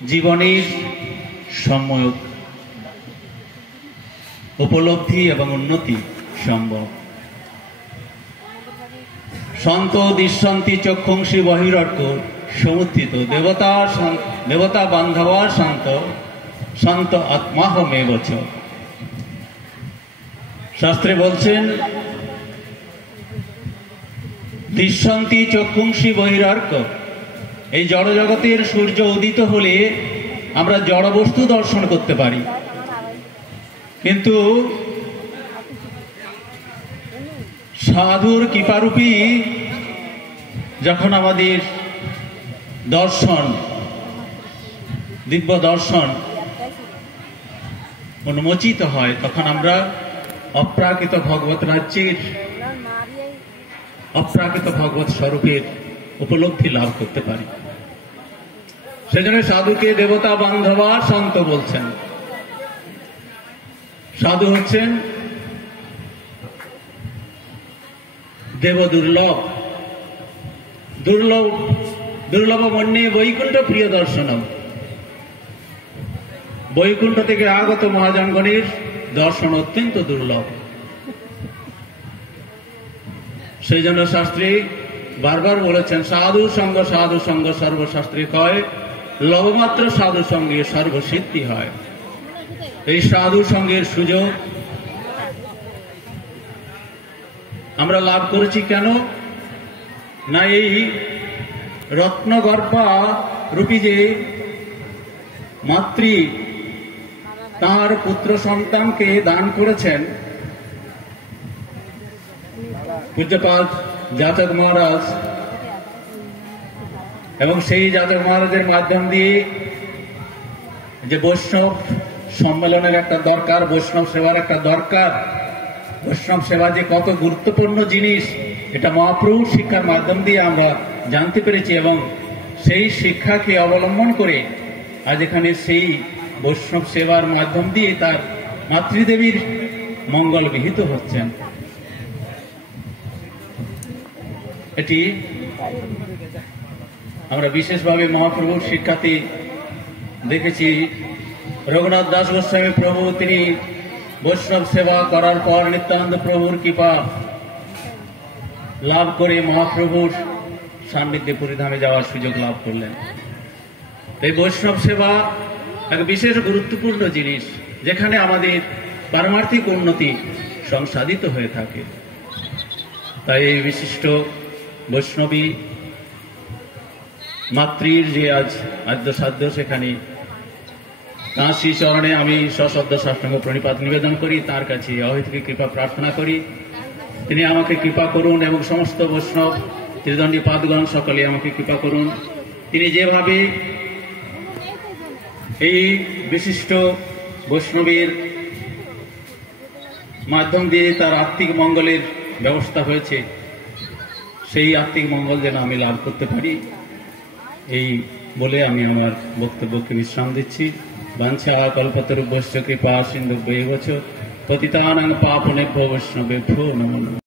জীবনের সম্যক উপলব্ধি এবং উন্নতি সম্ভব। সন্ত দৃশ্যন্তি চক্ষুংসি বহিরর্ক সমুত্থিত দেবতা বান্ধবা শান্ত শান্ত আত্মাহমেব চ। শাস্ত্রে বলছেন দৃশ্যন্তি চক্ষুংসি বহিরর্ক, এই জড়জগতের সূর্য উদিত হলে আমরা জড় বস্তু দর্শন করতে পারি, কিন্তু সাধুর কৃপারূপী যখন আমাদের দর্শন দিব্য দর্শন উন্মোচিত হয়, তখন আমরা অপ্রাকৃত ভগবত রাজ্যের অপ্রাকৃত ভগবত স্বরূপের উপলব্ধি লাভ করতে পারি। সেজন্য সাধুকে দেবতা বান্ধবা সন্ত বলছেন। সাধু হচ্ছেন দেব দুর্লভ, দুর্লভ দুর্লভ মন্যে বৈকুণ্ঠ প্রিয় দর্শনম। বৈকুণ্ঠ থেকে আগত মহাজনগণের দর্শন অত্যন্ত দুর্লভ। সেই জন্য শাস্ত্রী বারবার বলেছেন সাধু সঙ্গ সর্বশাস্ত্রী কয়, লবমাত্র সাধু সঙ্গে সর্বসিদ্ধি হয়। এই সাধু সঙ্গের সুযোগ আমরা লাভ করেছি কেন না, এই রত্নগর্ভা রূপী যে মাতৃ তার পুত্র সন্তানকে দান করেছেন পূজ্যপাদ যাচক মহারাজ, এবং সেই যাচক মহারাজের মাধ্যম দিয়ে যে বৈষ্ণব সম্মেলনের একটা দরকার, বৈষ্ণব সেবার একটা দরকার, বৈষ্ণব সেবা যে কত গুরুত্বপূর্ণ জিনিস, এটা মহাপ্রভুর শিক্ষার মাধ্যম দিয়ে আমরা জানতে পেরেছি। এবং সেই শিক্ষাকে অবলম্বন করে আজ এখানে সেই বৈষ্ণব সেবার মাধ্যম দিয়ে তার মাতৃদেবীর মঙ্গল বিহিত হচ্ছেন। এটি আমরা বিশেষভাবে মহাপ্রভুর শিক্ষাতে দেখেছি। রঘুনাথ দাস গোস্বামী প্রভু তিনি বৈষ্ণব সেবা করার পর নিত্যানন্দ প্রভুর কৃপা লাভ করে মহাপ্রভুর সান্নিধ্যে পুরীধামে যাওয়ার সুযোগ লাভ করলেন। এই বৈষ্ণব সেবা এক বিশেষ গুরুত্বপূর্ণ জিনিস, যেখানে আমাদের পারমার্থিক উন্নতি সংসাধিত হয়ে থাকে। তাই এই বিশিষ্ট বৈষ্ণবী মাতৃর যে আজ আদ্যসাধ্য, সেখানে তাঁর শ্রী চরণে আমি সশ্রদ্ধ সাষ্টাঙ্গ প্রণিপাত নিবেদন করি, তার কাছে অহেতুকী কৃপা প্রার্থনা করি। তিনি আমাকে কৃপা করুন এবং সমস্ত বৈষ্ণব ত্রিদণ্ডী পাদগণ সকলে আমাকে কৃপা করুন। তিনি যেভাবে এই বিশিষ্ট বৈষ্ণবীর মাধ্যম দিয়ে তার আত্মিক মঙ্গলের ব্যবস্থা হয়েছে, সেই আত্মিক মঙ্গল যেন আমি লাভ করতে পারি, এই বলে আমি আমার বক্তব্যকে বিশ্রাম দিচ্ছি। বাঞ্ছা কল্পতরুভ্যশ্চ কৃপা সিন্ধুভ্যেব চ পতিতানাং পাবনেভ্যো বৈষ্ণবেভ্যো নমো নমঃ।